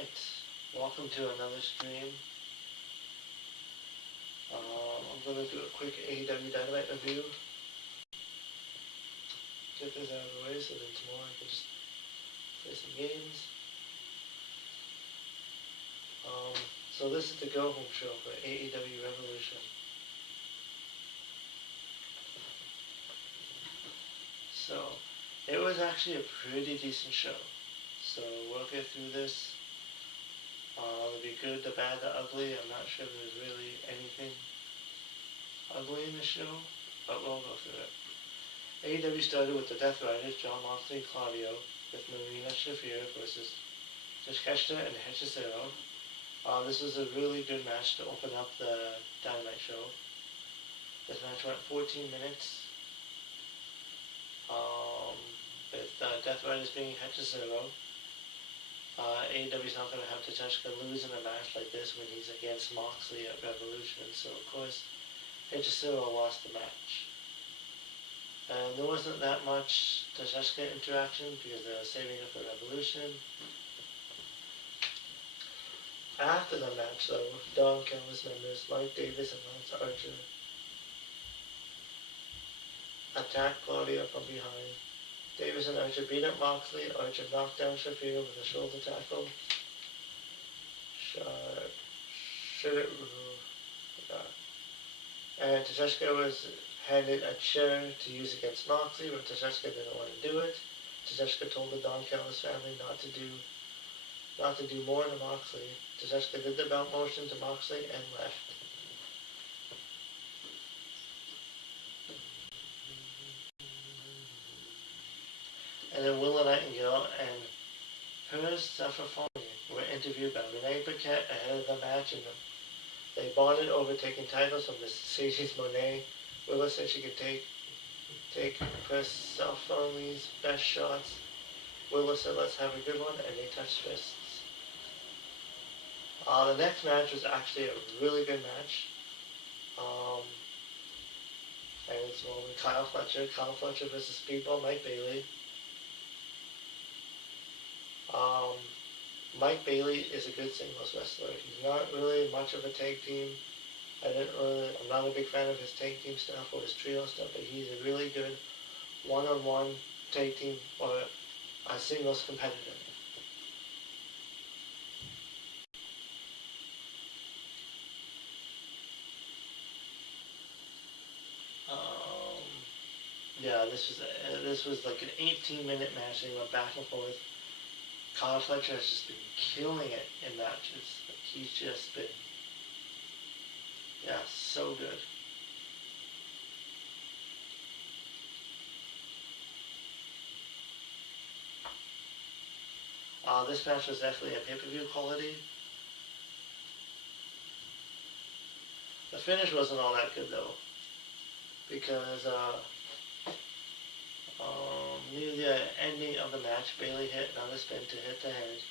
Alright, welcome to another stream. I'm going to do a quick AEW Dynamite review. Get this out of the way so then tomorrow I can just play some games. So this is the go-home show for AEW Revolution. So, it was actually a pretty decent show. So we'll get through this. It'll be good, the bad, the ugly. I'm not sure if there's really anything ugly in the show, but we'll go through it. AEW started with the Death Riders, John Moxley and Claudio, with Marina Shafir versus Takeshita and Hechicero. This was a really good match to open up the Dynamite show. This match went 14 minutes. With Death Riders being Hechicero. AEW's not going to have Takeshita lose in a match like this when he's against Moxley at Revolution, so of course Hechicero lost the match. And there wasn't that much Takeshita interaction because they were saving it for Revolution. After the match though, Don Callis members Mike Davis and Lance Archer attacked Claudio from behind. Davis and Archer beat up Moxley. Archer knocked down Shafir with a shoulder tackle. And Takeshita was handed a chair to use against Moxley, but Takeshita didn't want to do it. Takeshita told the Don Callis family not to do more to Moxley. Takeshita did the belt motion to Moxley and left. And then Willow Nightingale and her Safafoni were interviewed by Renee Paquette ahead of the match, and they bonded over taking titles from Mercedes Moné. Willow said she could take Safafoni's best shots. Willow said, "Let's have a good one," and they touched fists. The next match was actually a really good match. And it's one with Kyle Fletcher versus Speedball Mike Bailey. Mike Bailey is a good singles wrestler. He's not really much of a tag team. I'm not a big fan of his tag team stuff or his trio stuff, but he's a really good one-on-one tag team or a singles competitor. Yeah, this was like an 18-minute match. They went back and forth. Kyle Fletcher has just been killing it in matches. Like, he's just been, so good. This match was definitely a pay-per-view quality. The finish wasn't all that good though, because near the ending of the match, Bailey hit another spin to hit the head.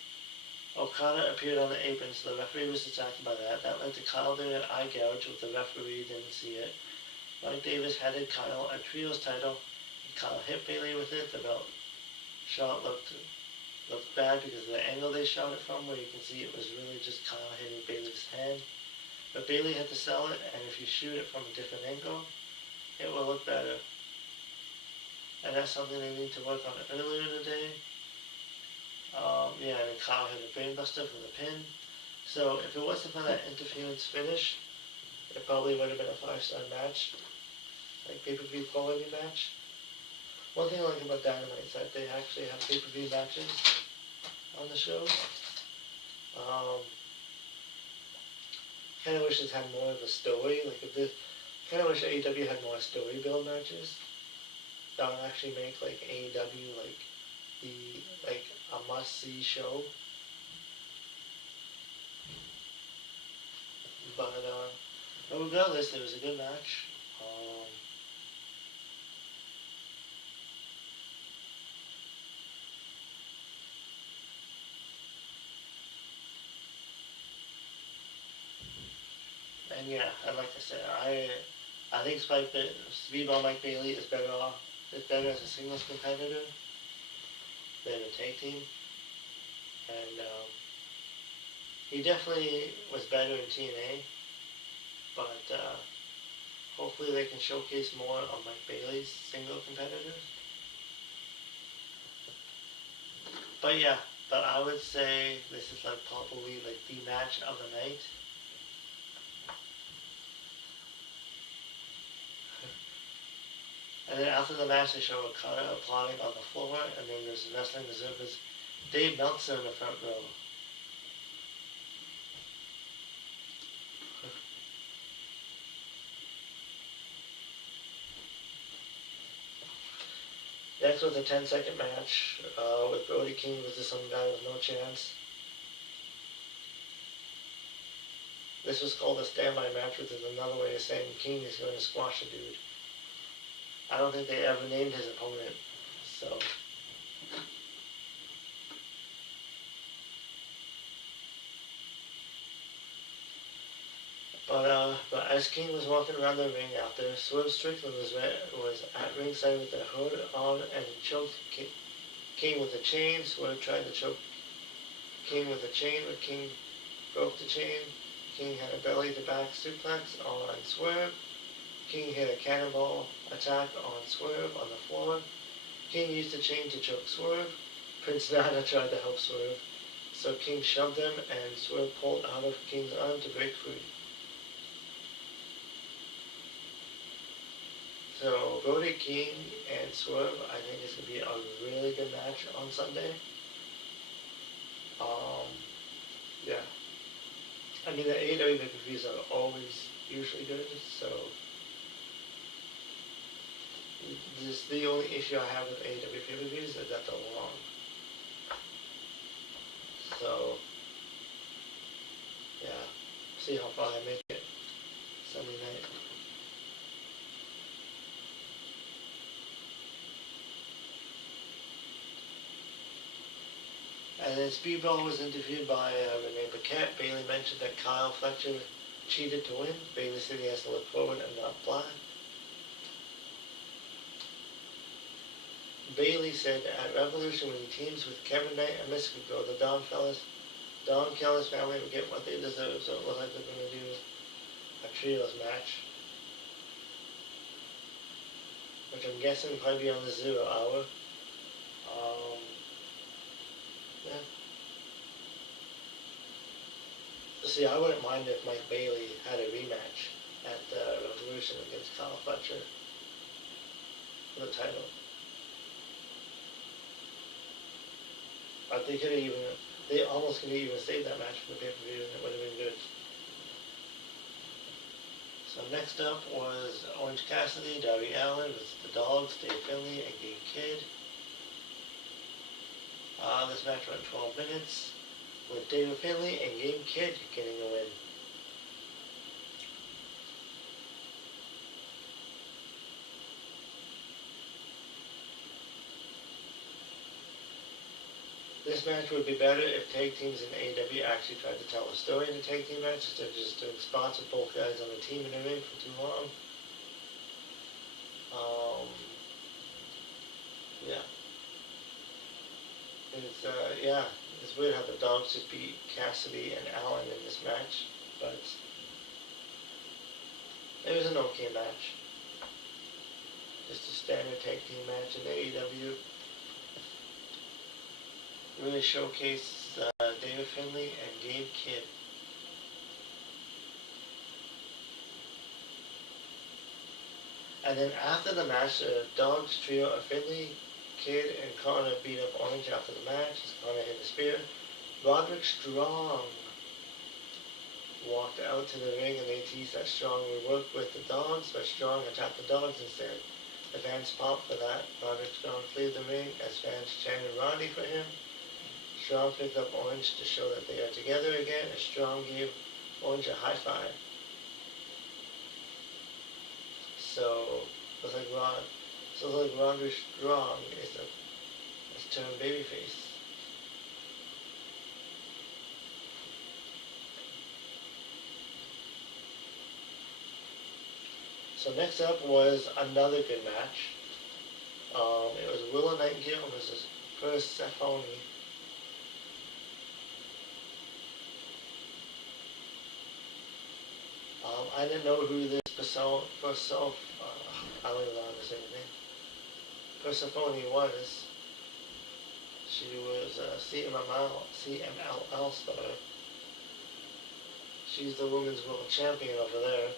Okada appeared on the apron, so the referee was distracted by that. That led to Kyle doing an eye gouge, but the referee didn't see it. Mike Davis handed Kyle a trios title, and Kyle hit Bailey with it. The belt shot looked bad because of the angle they shot it from, where you can see it was really just Kyle hitting Bailey's hand. But Bailey had to sell it, and if you shoot it from a different angle, it will look better. And that's something they need to work on earlier in the day. And then Kyle had a brainbuster for the pin. So if it wasn't for that interference finish, it probably would have been a 5-star match, like pay-per-view quality match. One thing I like about Dynamite is that they actually have pay-per-view matches on the show. Kind of wish it had more of a story. Kind of wish AEW had more story build matches. That would actually make like AEW a must-see show. But regardless, it was a good match. And and like I said, I think Speedball Mike Bailey is better as a singles competitor than a tag team. And He definitely was better in TNA, but hopefully they can showcase more of Mike Bailey's single competitors. But yeah, but I would say this is like probably like the match of the night. And then after the match, they show Okada applauding on the floor, and then there's wrestling observers Dave Meltzer in the front row. Next was a 10-second match with Brody King versus some guy with no chance. This was called a standby match, which is another way of saying King is going to squash a dude. I don't think they ever named his opponent, so. But as King was walking around the ring after, Swerve Strickland was at ringside with the hood on and choked King with a chain. Swerve tried to choke King with a chain, but King broke the chain. King had a belly to back suplex on Swerve. King hit a cannonball attack on Swerve on the floor. King used the chain to choke Swerve. Prince Nana tried to help Swerve, so King shoved him and Swerve pulled out of King's arm to break free. So Brody King and Swerve, I think is going to be a really good match on Sunday. Yeah. I mean, the AEW pay-per-views are always usually good, so this the only issue I have with AEW pay-per-views is that they're long. So, yeah, see how far I make it Sunday night. And then Speedball was interviewed by Renee Paquette. Bailey mentioned that Kyle Fletcher cheated to win. Bailey said he has to look forward and not blind. Bailey said at Revolution when he teams with Kevin Knight and Mystico, the Don Kellis family will get what they deserve, so it looks like they're going to do a trios match. Which I'm guessing will probably be on the 0 hour. Yeah. See, I wouldn't mind if Mike Bailey had a rematch at Revolution against Kyle Fletcher for the title. But they almost could have even saved that match for the pay-per-view and it would have been good. So next up was Orange Cassidy, Darby Allin with the Dogs, Dave Finlay, and Gabe Kidd. This match went 12 minutes with David Finlay and Gabe Kidd getting a win. This match would be better if tag teams in AEW actually tried to tell a story in a tag team match instead of just doing spots with both guys on the team in the ring for too long. Yeah. It's weird how the Dogs just beat Cassidy and Allin in this match, but it was an okay match. Just a standard tag team match in AEW. Really showcased David Finlay and Gabe Kidd. And then after the match, the Dogs trio of Finlay, Kidd, and Connor beat up Orange after the match as Connor hit the spear. Roderick Strong walked out to the ring and they teased that Strong would work with the Dogs, but Strong attacked the Dogs instead. The fans popped for that. Roderick Strong cleared the ring as fans chanted Roddy for him. Strong picked up Orange to show that they are together again, and Strong gave Orange a high five. So looks like Roderick Strong is turned babyface. So next up was another good match. It was Willow Nightingale versus Persephone. I didn't know who this Persephone, I don't even know how to say her name. Persephone was. She was a CMLL star. She's the women's world champion over there.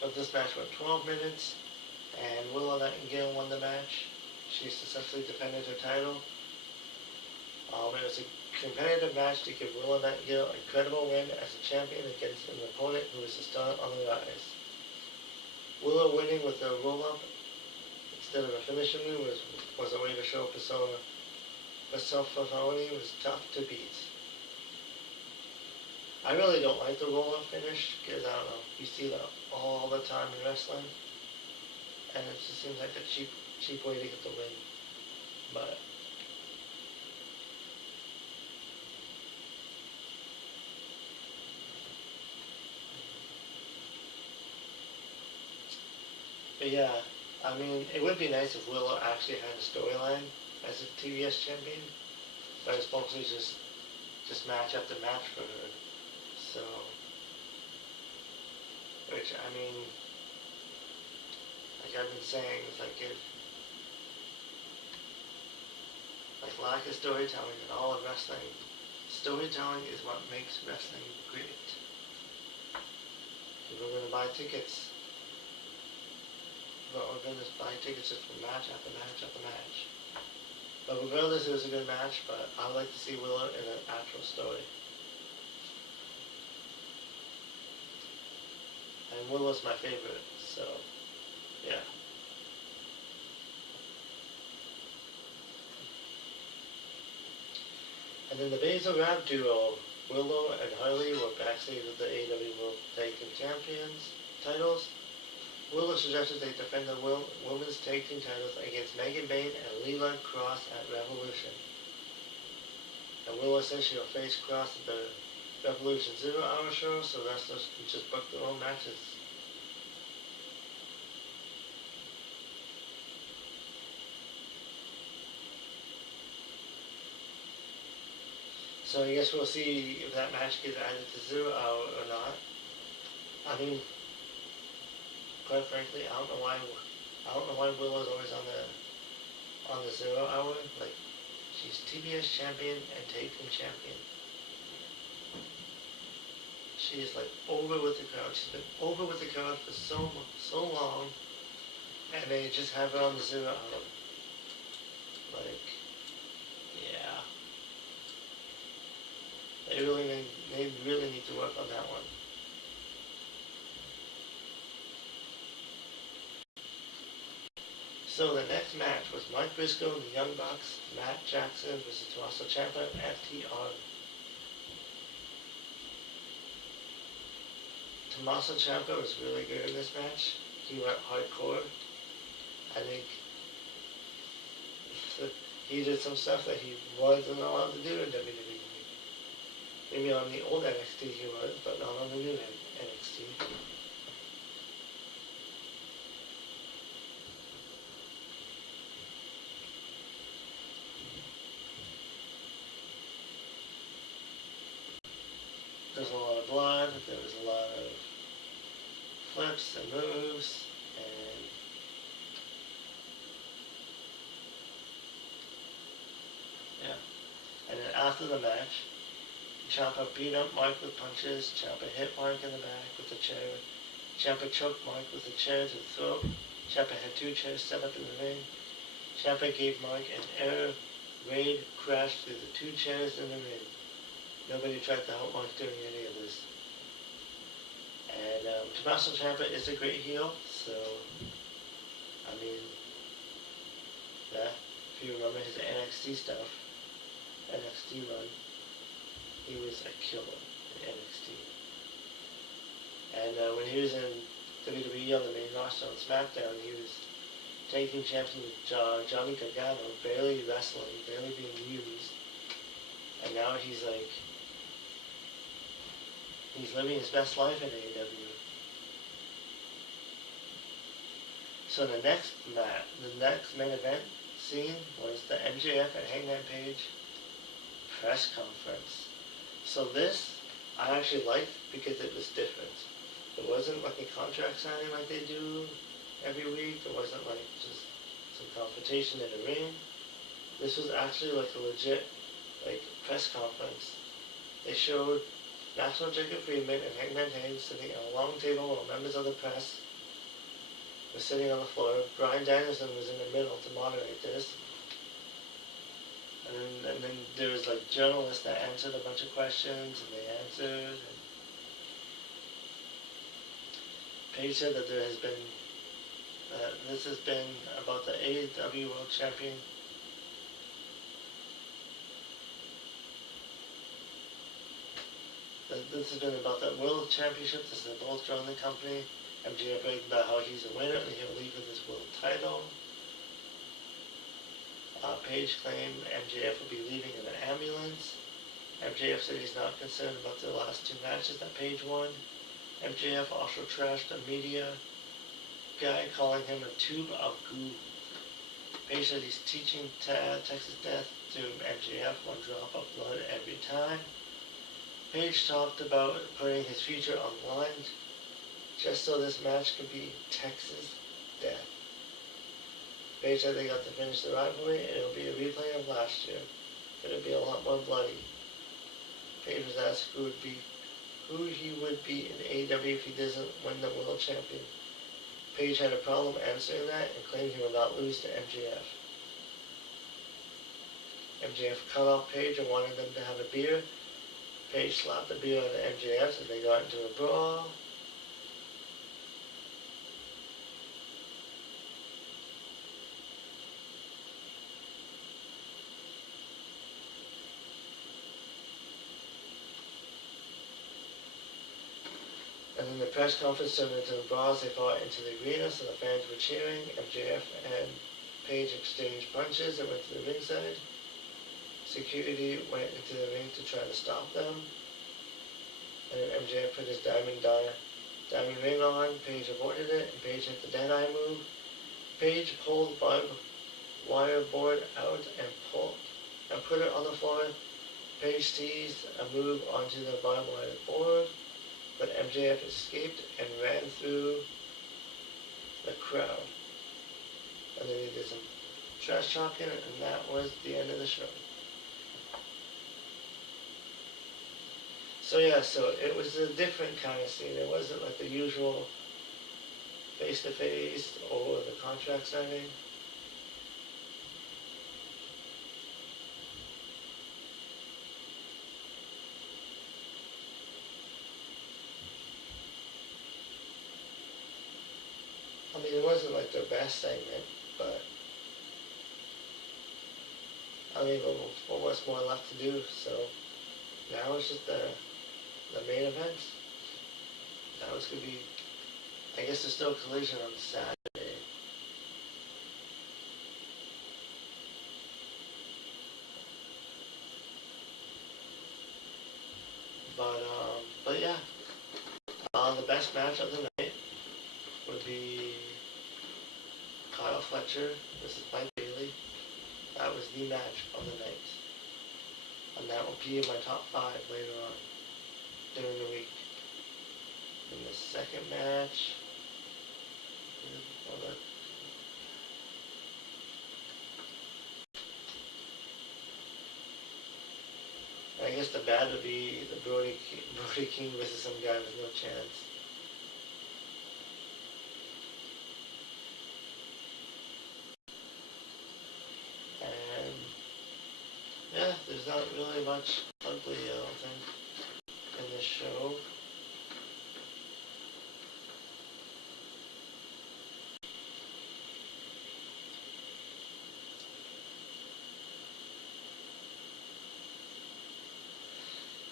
But this match went 12 minutes, and Willow Nightingale won the match. She successfully defended her title. It was a competitive match to give Willow Nightingale a credible win as a champion against an opponent who was still on the rise. Willow winning with a roll-up instead of a finishing move was a way to show Persephone was tough to beat. I really don't like the roll-up finish because, I don't know, you see that all the time in wrestling, and it just seems like a cheap way to get the win. But yeah, I mean, it would be nice if Willow actually had a storyline as a TBS champion, but it's mostly just match after match for her. So, which, I mean, like I've been saying, it's like lack of storytelling in all of wrestling. Storytelling is what makes wrestling great. People are going to buy tickets. But we're going to buy tickets just for match after match after match. But regardless, it was a good match, but I would like to see Willow in an actual story. And Willow's my favorite, so, yeah. And then the Basil Rap duo, Willow and Harley, were backstage with the AEW World Tag Team Champions titles. Willow suggested they defend the women's tag team titles against Megan Bayne and Leela Cross at Revolution. And Willow said she'll face Cross at the Revolution 0 Hour show, so wrestlers can just book their own matches. So I guess we'll see if that match gets added to 0 Hour or not. I mean, quite frankly, I don't know why Willow's always on the 0 Hour. Like, she's TBS champion and tag team champion. She is like over with the crowd. She's been over with the crowd for so long, and they just have her on the 0 Hour. Like, yeah, they really need to work on that one. So the next match was Mike Briscoe and the Young Bucks, Matt Jackson versus Tommaso Ciampa and FTR. Tommaso Ciampa was really good in this match. He went hardcore. I think he did some stuff that he wasn't allowed to do in WWE. Maybe on the old NXT he was, but not on the new NXT. There was a lot of blood, there was a lot of flips and moves, and yeah. And then after the match, Ciampa beat up Mike with punches, Ciampa hit Mike in the back with a chair, Ciampa choked Mike with a chair to the throat, Ciampa had 2 chairs set up in the ring, Ciampa gave Mike an air raid crash through the 2 chairs in the ring. Nobody tried to help Mike during any of this. And Tommaso Ciampa is a great heel, so, I mean, yeah, if you remember his NXT stuff, NXT run, he was a killer in NXT. And when he was in WWE on the main roster on SmackDown, he was taking champion with Johnny Gargano, barely wrestling, barely being used. And now he's like, he's living his best life in AEW. So the next main event scene was the MJF and Hangman Page press conference. So this I actually liked because it was different. It wasn't like a contract signing like they do every week. It wasn't like just some confrontation in the ring. This was actually like a legit like press conference. They showed National Jacob Friedman and Hangman Page sitting at a long table while members of the press were sitting on the floor. Bryan Danielson was in the middle to moderate this. And then there was like journalists that answered a bunch of questions and they answered. And Page said that there has been, this has been about the AEW World Champion. This has been about the World Championship. This is both joined the company. MJF bragged about how he's a winner and he'll leave with his world title. Page claimed MJF will be leaving in an ambulance. MJF said he's not concerned about the last two matches that Page won. MJF also trashed a media guy calling him a tube of goo. Page said he's teaching Texas Death to MJF one drop of blood every time. Page talked about putting his future on the line just so this match could be Texas Death. Page said they got to finish the rivalry and it'll be a replay of last year. It'll be a lot more bloody. Page was asked who he would be in AEW if he doesn't win the world champion. Page had a problem answering that and claimed he would not lose to MJF. MJF cut off Page and wanted them to have a beer. Page slapped the beer out of MJF and they got into a brawl. And then the press conference turned into a brawl as they fought into the arena, so the fans were cheering. MJF and Page exchanged punches and went to the ringside. Security went into the ring to try to stop them. And then MJF put his diamond ring on. Page avoided it, and Page hit the Deadeye move. Page pulled barbed wire board out and put it on the floor. Page teased a move onto the barbed wire board, but MJF escaped and ran through the crowd. And then he did some trash talking, and that was the end of the show. So yeah, so it was a different kind of scene. It wasn't like the usual face-to-face or the contract signing. I mean, it wasn't like their best segment, but I mean, but what's more left to do? So now it's just the main event. Now it's gonna be, I guess there's still Collision on Saturday. But yeah, the best match of the night would be Kyle Fletcher versus Mike Bailey. That was the match of the night. And that will be in my top 5 later on during the week. In the second match, I guess the bad would be the Brody King versus some guy with no chance. And yeah, there's not really much ugly, I don't think, in this show.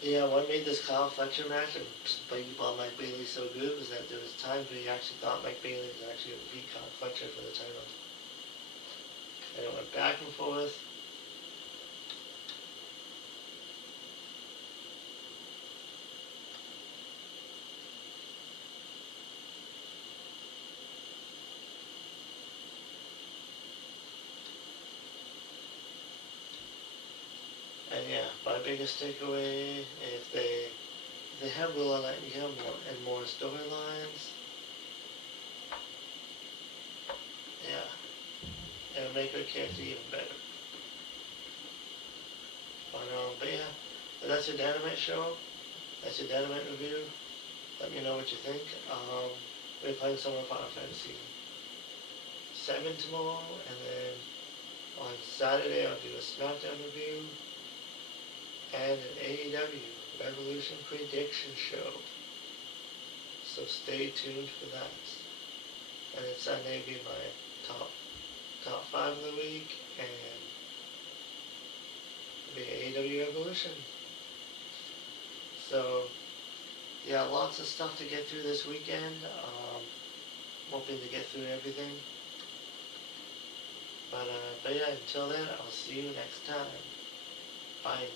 Yeah, what made this Kyle Fletcher match and while Mike Bailey so good was that there was times where you actually thought Mike Bailey was actually going to beat Kyle Fletcher for the title. And it went back and forth. my biggest takeaway. If they have Will Lightyear more storylines, yeah, it'll make her character even better. But yeah, but that's your Dynamite show. That's your Dynamite review. Let me know what you think. We're playing some of Final Fantasy 7 tomorrow, and then on Saturday I'll do a SmackDown review and an AEW Revolution prediction show. So stay tuned for that. And then Sunday will be my top 5 of the week, and the AEW Revolution. So yeah, lots of stuff to get through this weekend. Hoping to get through everything. But yeah, until then, I'll see you next time. Bye.